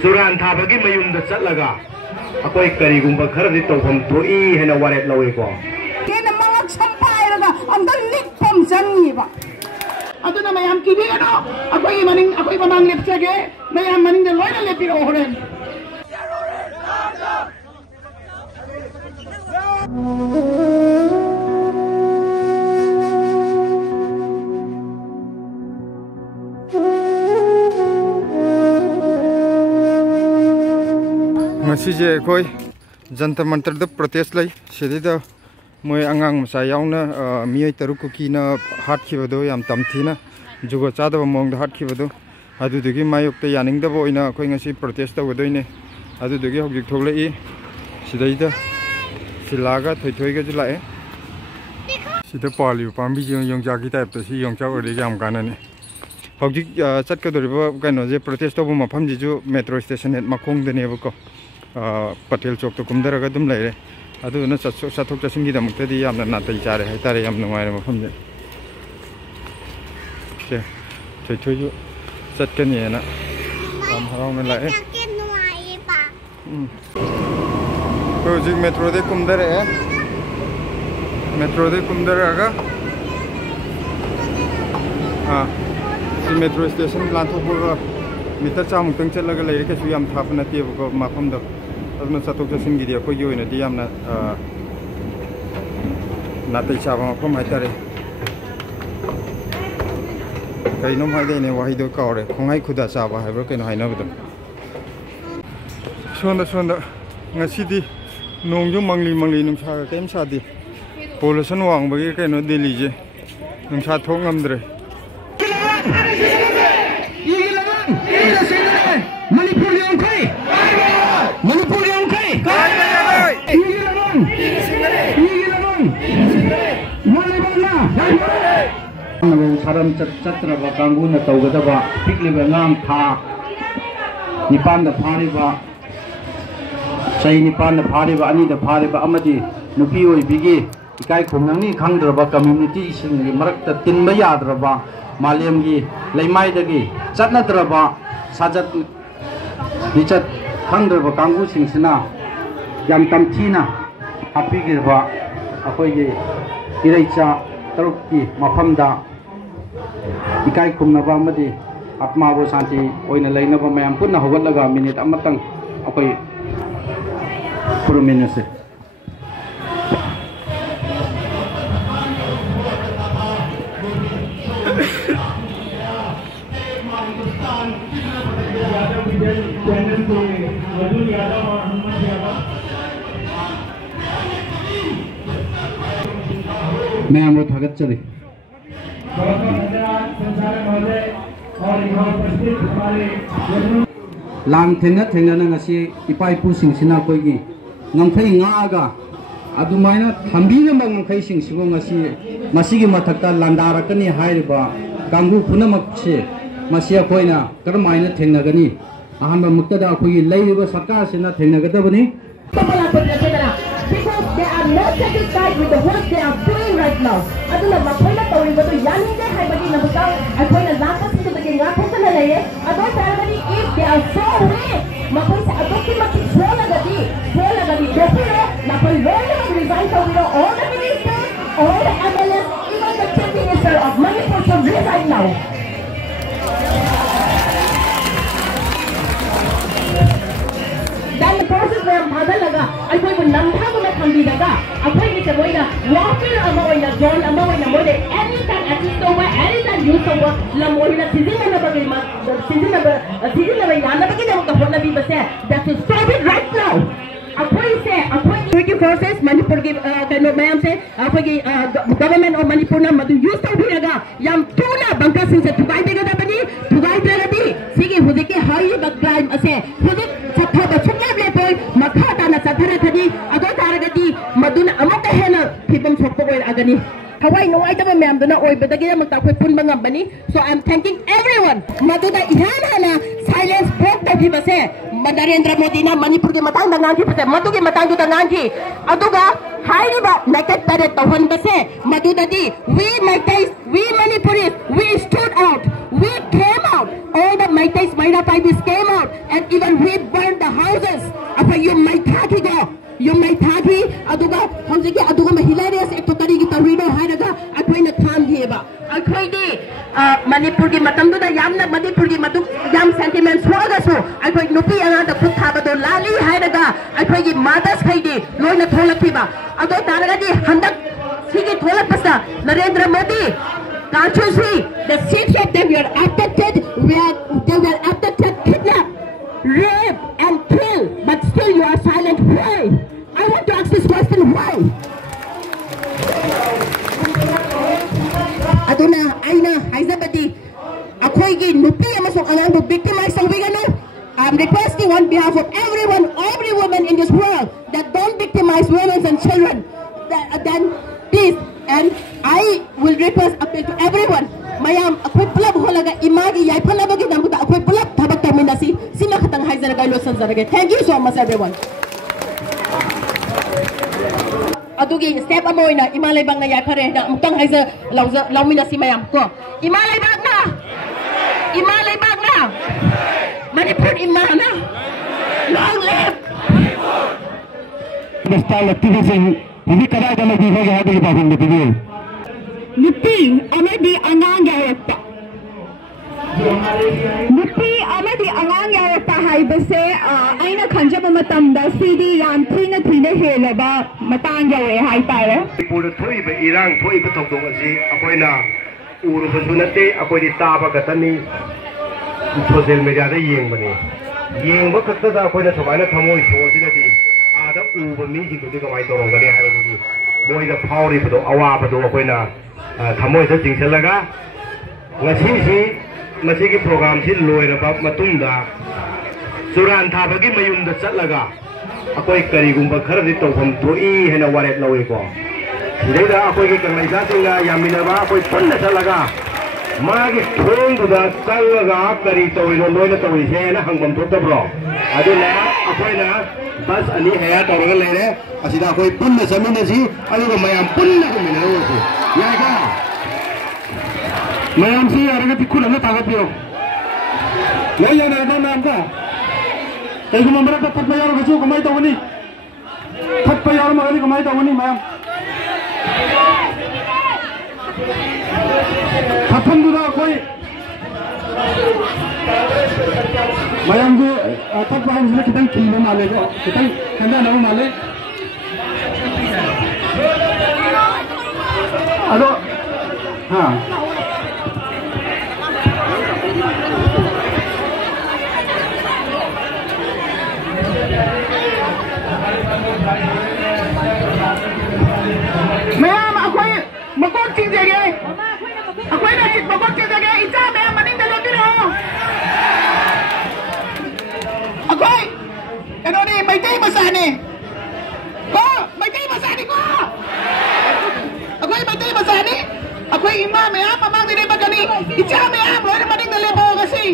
Suran thabagi mayum da chatlaga akoi karigumba kharadi tawfam thoi hena waret laweko kena mangak sampairaga andal nipom jangiba aduna mayam kibigano akoi mamang lepchage mayam maning da loina lepiro horen Masih koi jantar mantar da protest lai sedi da moi angang masa yauna miai taruk ki na hat ki bodo yam tamthi na jugo cha da mong da hat ki bodo adu dugi mayok ta yaning da boina koi ngasi protest da bodo ne adu dugi hojik thoglai sidai da silaga thoi thoi ga jula e sida pali pambi jong yong ja ki type ta si yong cha ori ga am kana ne hojik chat ka doriba kaino je protest da bo mafam ji ju metro station net makong de ne bo Patel chok to kumdara ga dum laire adu na sathok chasingi da mukta di yamna na tai chare hai tare yam nungai ra mafam je che choi choi ju sat kan ye na am harau na lai to ji metro de kumdara ga si metro station plan thok bur meter chamuk tang chatlaga laire ke su yam thapna te ko mafam da aduna sathok chasin gi dia ko yo ina di yamna na tai cha ba mafam hai tare kai nom hai de ne wahi do ka ore khongai khuda cha ba hai bro ke no hai na ba sonda ngasi di nong ju mangli nung sa kem sa di pollution wang ba ge ke no delhi je nung sa thong ngam dre Manipur Yongkai saram chatraba kanguna tawgadaba pikliba ngam tha nipan da phariba sai nipan da phariba ani da phariba amadi nupi oi bigi ikai khomnangni khangdraba community sing marakta tinba yadraba malem gi leimai dagi chatnadraba sajat nichat khangdraba kangu singsina yam tamthina apigirba akoi gi iraicha tarukki mafamda ikai khumnaba amadi atma bo santi oina leinaba mayam punna hogatlaga minute amatang akoi puruminase मैं हम थगत चले लाम थेंगा नंगसी इपा इपु सिंसिना कोइगी ngangkhai ngaaga adumaina thambina ngangkhai singsigo ngasi masigi mathakta landarakani hairiba kangu punamak se masia koina karmaina thengnagani ahamba muktada khoi leiriba sarkar sina thengnagadabani because they are not satisfied with the work they are doing right now. Aduna makoina tawribadu yaninde haibagi nabuka akoina laka sindagi ngakosana laye ado taragani if they are so weak makoisa adoki maki sola gadi dokiro makoi lona resign tawiro all the ministers all the MLAs even the chief minister of Manipur should resign now. Then the process where madalaga akoi bu namtha bu na thambi daga akoi ni chaboina wafir amoina zone amoina mode anytime assist over anytime use over la moina sizina na bagi ma sizina ba yana bagi na ka hona bi base that is stop it right now. Akoi security forces Manipur ki kano mayam se akoi government of Manipur na madu use to biraga yam tuna bangka sin se tugai bega da bani tugai bega di sigi hudike high bag crime ase hudik chatha ba chukya ble boy makhata na chathara thadi ado taragati maduna amata hena phibam thokko boy agani hawai no ai taba mayam duna oi bedagi na makta khoi pun bangam bani so I am thanking everyone maduda ihana na silence broke the base Narendra Modi na Manipur ki matang dangang ki pate madu ki matang du dangang ki aduga hairiba naked parade tawhan base madu dadi we Meiteis we Manipuris we stood out we came out all the Meiteis Maina Paidis came out and even we burned the houses apa you Maithaki go you Maithaki aduga hojiki aduga ma hilarious ek to tari ki tawrido hairaga akoina tham heba akoidi Manipur ki matam du da yamna Manipur ki madu yam sentiments hoga so akoi nupi anga da phut thaba do lali hairaga akoi ki mothers khaidi loina tholakhiba ado taraga di handak sigi tholakpasa Narendra Modi can't you see the seats of them were abducted they were abducted kidnapped raped and killed but still you are silent why I want to ask this question why aduna aina haizabati akoi ki nupi amasong angang bu victimize tawbigano I'm requesting on behalf of everyone, every woman in this world that don't victimize women and children. Then please, and I will request appeal to everyone. Mayam, ako'y pulab holaga imagi yay palabagi namuta ako'y pulab tabag terminasi sila katang haizaraga losan zarage. Thank you so much, everyone. Adugi step amoy na imalay bang na yay pare na umtang haizar laumina si mayam ko. Imalay bang na. Imalay bang na. Manipur imana long live the style activism hindi kada da lagi hoga hadi ba hin dipil nupi amedi angang yarata nupi amedi angang yarata haibase aina khanjaba matam da cd yam thina helaba matang yawe hai tare pura thoi ba irang thoi ba thok dong asi akoina uru ba sunate akoi di ta ba gatani social media da yeng bani yeng ba kakta da akoina thomana thamoi so sinati ada uba mi jing du kamai torong gani hai bu moi da phauri ba do awa ba do akoina thamoi da jingchalaga ngasi si masi ki program si loira ba matung da suran tha ba gi mayum da chatlaga akoi kari gumba khar di tawham thoi hena waret lawi ko sidai da akoi ki kangai ja singa yamina ba akoi panna chalaga मागी थोंग दुदा चलगा करी तोइनो लोइना तोइसे ना हंगबम थोतब्रो अदुना अखोइना बस अनि हेया तोरगा लेरे असिदा अखोइ पुन्ना समिनसी अदुगा मयाम पुन्ना गुमिनरोसी यागा मयाम सी अरगा पिखुना ना तागपियो ले याना ना नाम का तेगु ममरा का फटमा यारो गसु कमाई तवनी फटमा यारो मगनी कमाई तवनी मयाम खतंदुदा कोई मयम जो तब हम से कितन किलो माले को कितन कंदा ना माले हेलो हां मैम अकोई मकोट चिंग देगे अकोई ना चिक मकोट चिंग देगे इचा मैम मनिंग दे लेती रहो अकोई कनोनी मैतेई मसाने को मैतेई मसाने को अकोई मैतेई मसाने अकोई इमा मैम ममांग दे बगनी इचा मैम लोरे मनिंग दे ले बो गसी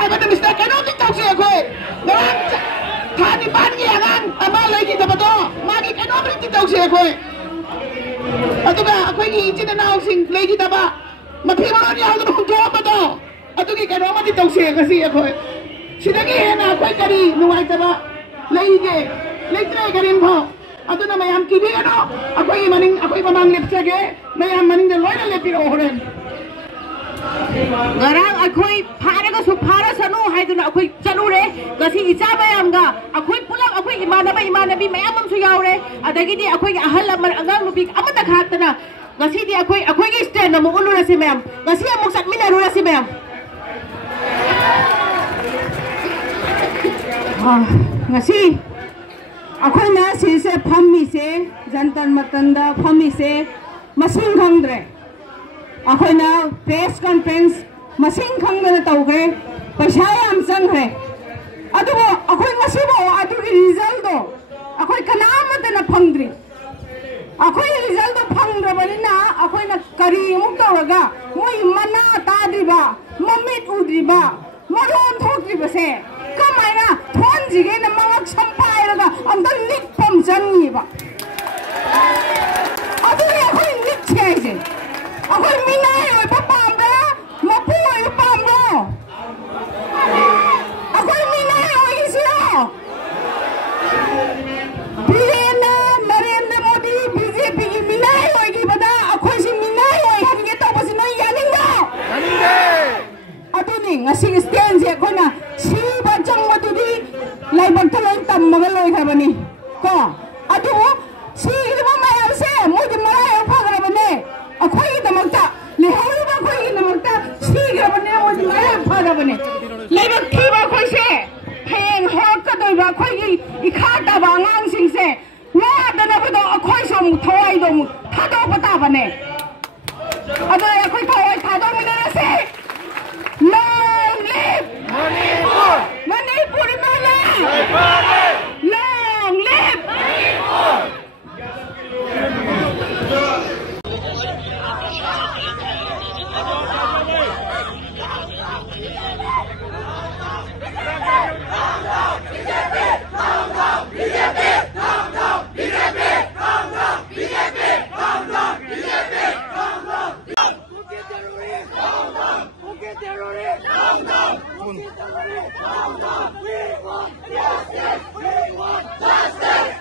आई बट मिस्टर कनोनी तौसी अकोई नरang थानी बान की आंगांग अमा लेगी दबतो मागी कनोनी तौसी अकोई अतुगा अखोई की इचिन नाउसिंग लेगी दबा मफी मानी आउ दो जो बतो अतुगी कनो मति तौसे गसी अखोई सिदगी है ना अखोई करी नुवाई दबा लेगे लेत्रे करिन भो अतुना मयाम किबी गनो अखोई मनिंग अखोई ममांग लेपचगे मयाम मनिंग दे लोइना लेपिरो होरेन ngarang akhoi pharaga su phara sanu haiduna akhoi chalure gasi icha mayamga akhoi pulak akhoi imanabi mayam su yaure adagi di akhoi ahal amar angang nupi amata khatana gasi di akhoi gi stand na mo ulura si mayam gasi amok satmina rura si mayam ngasi akhoi na si se phammi se jantan matanda phammi se masing khangdre अखोइना press conference मसिंग खंगना तौगे पैसा याम चंगरे अदुबो अखोइ ngasibo अदुगी result दो अखोइ कनामतना फंगद्रि अखोइ result दो फंगद्रबनिना अखोइना करी अमुक तौरगा मोइ मना ताद्रिबा ममित उद्रिबा मरोन थोक्रिबसे कमाइना थवाई दो थादो पता बने अदो कोई थवाई थादो मिले से long live Manipur mana long live We want justice! We want justice!